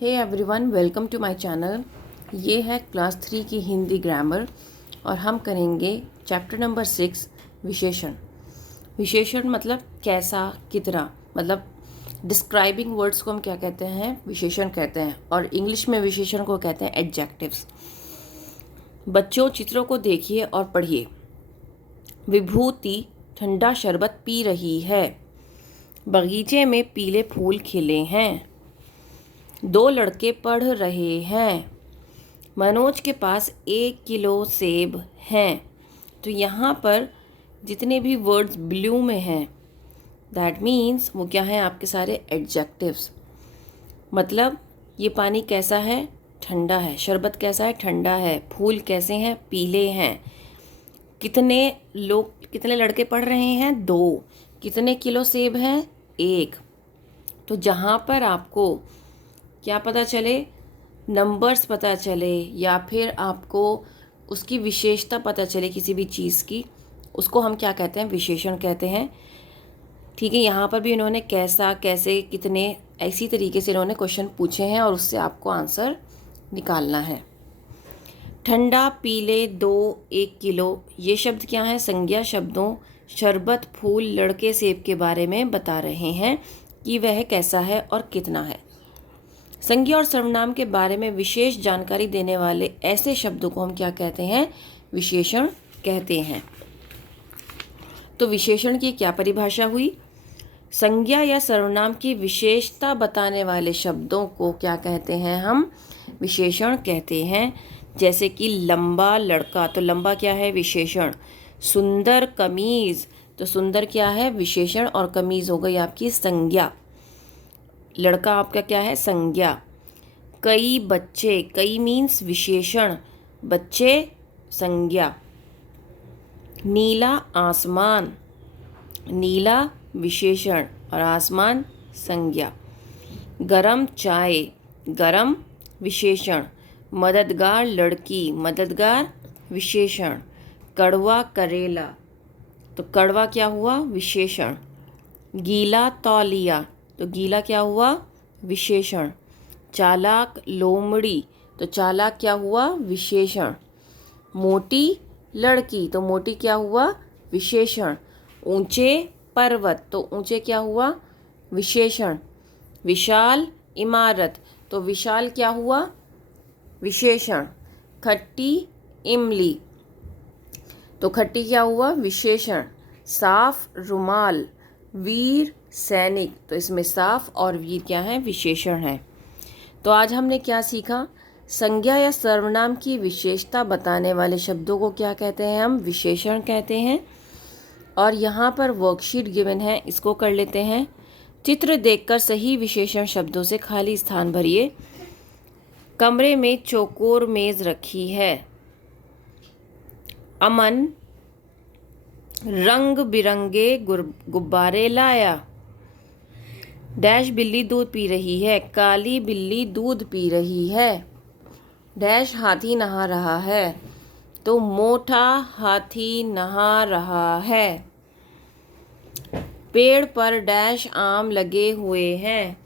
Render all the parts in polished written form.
Hey everyone, welcome to my channel. ये है class 3 की हिंदी ग्रामर और हम करेंगे चैप्टर नंबर 6 विशेषण। विशेषण मतलब कैसा, कितना, मतलब डिस्क्राइबिंग वर्ड्स को हम क्या कहते हैं, विशेषण कहते हैं। और इंग्लिश में विशेषण को कहते हैं एडजेक्टिव्स। बच्चों, चित्रों को देखिए और पढ़िए। विभूति ठंडा शरबत पी रही है। बगीचे में पीले फूल खिले हैं। दो लड़के पढ़ रहे हैं। मनोज के पास 1 किलो सेब हैं। तो यहाँ पर जितने भी वर्ड्स ब्लू में हैं, दैट मीन्स वो क्या है, आपके सारे एडजेक्टिव्स। मतलब ये पानी कैसा है, ठंडा है। शरबत कैसा है, ठंडा है। फूल कैसे हैं, पीले हैं। कितने लड़के पढ़ रहे हैं, 2। कितने किलो सेब हैं, 1। तो जहाँ पर आपको क्या पता चले, नंबर्स पता चले या फिर आपको उसकी विशेषता पता चले किसी भी चीज़ की, उसको हम क्या कहते हैं, विशेषण कहते हैं। ठीक है, यहाँ पर भी इन्होंने कैसा, कैसे, कितने, ऐसी तरीके से इन्होंने क्वेश्चन पूछे हैं और उससे आपको आंसर निकालना है। ठंडा, पीले, 2, 1 किलो, ये शब्द क्या है, संज्ञा शब्दों शरबत, फूल, लड़के, सेब के बारे में बता रहे हैं कि वह कैसा है और कितना है। संज्ञा और सर्वनाम के बारे में विशेष जानकारी देने वाले ऐसे शब्दों को हम क्या कहते हैं, विशेषण कहते हैं। तो विशेषण की क्या परिभाषा हुई, संज्ञा या सर्वनाम की विशेषता बताने वाले शब्दों को क्या कहते हैं, हम विशेषण कहते हैं। जैसे कि लंबा लड़का, तो लंबा क्या है, विशेषण। सुंदर कमीज, तो सुंदर क्या है, विशेषण, और कमीज हो गई आपकी संज्ञा। लड़का आपका क्या है, संज्ञा। कई बच्चे, कई मीन्स विशेषण, बच्चे संज्ञा। नीला आसमान, नीला विशेषण और आसमान संज्ञा। गरम चाय, गरम विशेषण। मददगार लड़की, मददगार विशेषण। कड़वा करेला, तो कड़वा क्या हुआ, विशेषण। गीला तौलिया, तो गीला क्या हुआ, विशेषण। चालाक लोमड़ी, तो चालाक क्या हुआ, विशेषण। मोटी लड़की, तो मोटी क्या हुआ, विशेषण। ऊंचे पर्वत, तो ऊंचे क्या हुआ, विशेषण। विशाल इमारत, तो विशाल क्या हुआ, विशेषण। खट्टी इमली, तो खट्टी क्या हुआ, विशेषण। साफ रुमाल, वीर सैनिक, तो इसमें साफ और वीर क्या है, विशेषण है। तो आज हमने क्या सीखा, संज्ञा या सर्वनाम की विशेषता बताने वाले शब्दों को क्या कहते हैं, हम विशेषण कहते हैं। और यहाँ पर वर्कशीट गिवन है, इसको कर लेते हैं। चित्र देखकर सही विशेषण शब्दों से खाली स्थान भरिए। कमरे में चौकोर मेज रखी है। अमन रंग बिरंगे गुब्बारे लाया। डैश बिल्ली दूध पी रही है। काली बिल्ली दूध पी रही है। डैश हाथी नहा रहा है, तो मोटा हाथी नहा रहा है। पेड़ पर डैश आम लगे हुए हैं।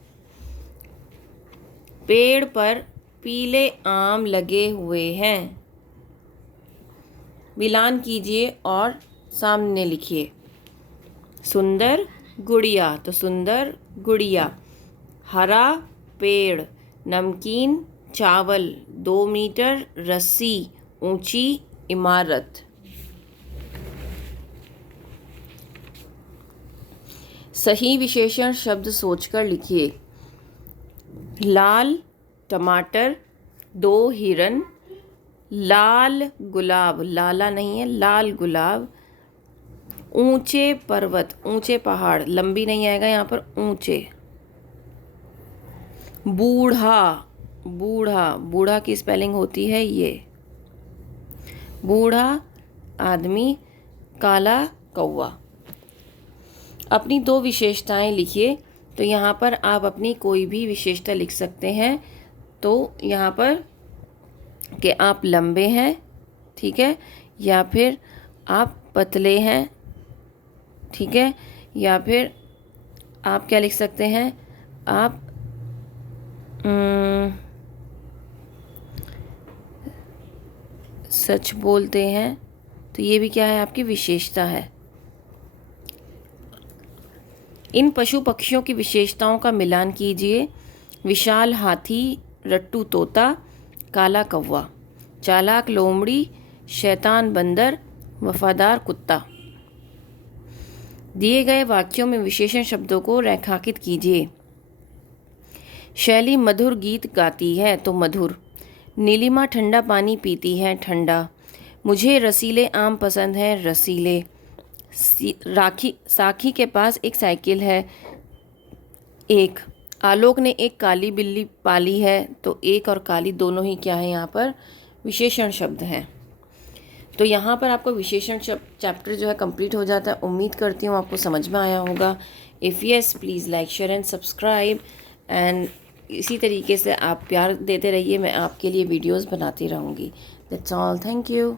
पेड़ पर पीले आम लगे हुए हैं। मिलान कीजिए और सामने लिखिए। सुंदर गुड़िया, तो सुंदर गुड़िया। हरा पेड़, नमकीन चावल, 2 मीटर रस्सी, ऊंची इमारत। सही विशेषण शब्द सोचकर लिखिए। लाल टमाटर, 2 हिरन। लाल गुलाब, लाला नहीं है, लाल गुलाब। ऊंचे पर्वत, ऊंचे पहाड़, लंबी नहीं आएगा यहाँ पर, ऊंचे। बूढ़ा, बूढ़ा, बूढ़ा की स्पेलिंग होती है ये, बूढ़ा आदमी। काला कौवा। अपनी 2 विशेषताएं लिखिए। तो यहाँ पर आप अपनी कोई भी विशेषता लिख सकते हैं। तो यहाँ पर कि आप लंबे हैं, ठीक है, या फिर आप पतले हैं, ठीक है, या फिर आप क्या लिख सकते हैं, आप सच बोलते हैं, तो ये भी क्या है, आपकी विशेषता है। इन पशु पक्षियों की विशेषताओं का मिलान कीजिए। विशाल हाथी, रट्टू तोता, काला कौवा, चालाक लोमड़ी, शैतान बंदर, वफादार कुत्ता। दिए गए वाक्यों में विशेषण शब्दों को रेखांकित कीजिए। शैली मधुर गीत गाती है, तो मधुर। नीलिमा ठंडा पानी पीती है, ठंडा। मुझे रसीले आम पसंद हैं, रसीले। साखी के पास एक साइकिल है, एक। आलोक ने एक काली बिल्ली पाली है, तो एक और काली दोनों ही क्या है, यहाँ पर विशेषण शब्द हैं। तो यहाँ पर आपको विशेषण चैप्टर जो है कंप्लीट हो जाता है। उम्मीद करती हूँ आपको समझ में आया होगा। If yes, please like, share and subscribe. And इसी तरीके से आप प्यार देते रहिए, मैं आपके लिए वीडियोस बनाती रहूँगी। That's all, thank you.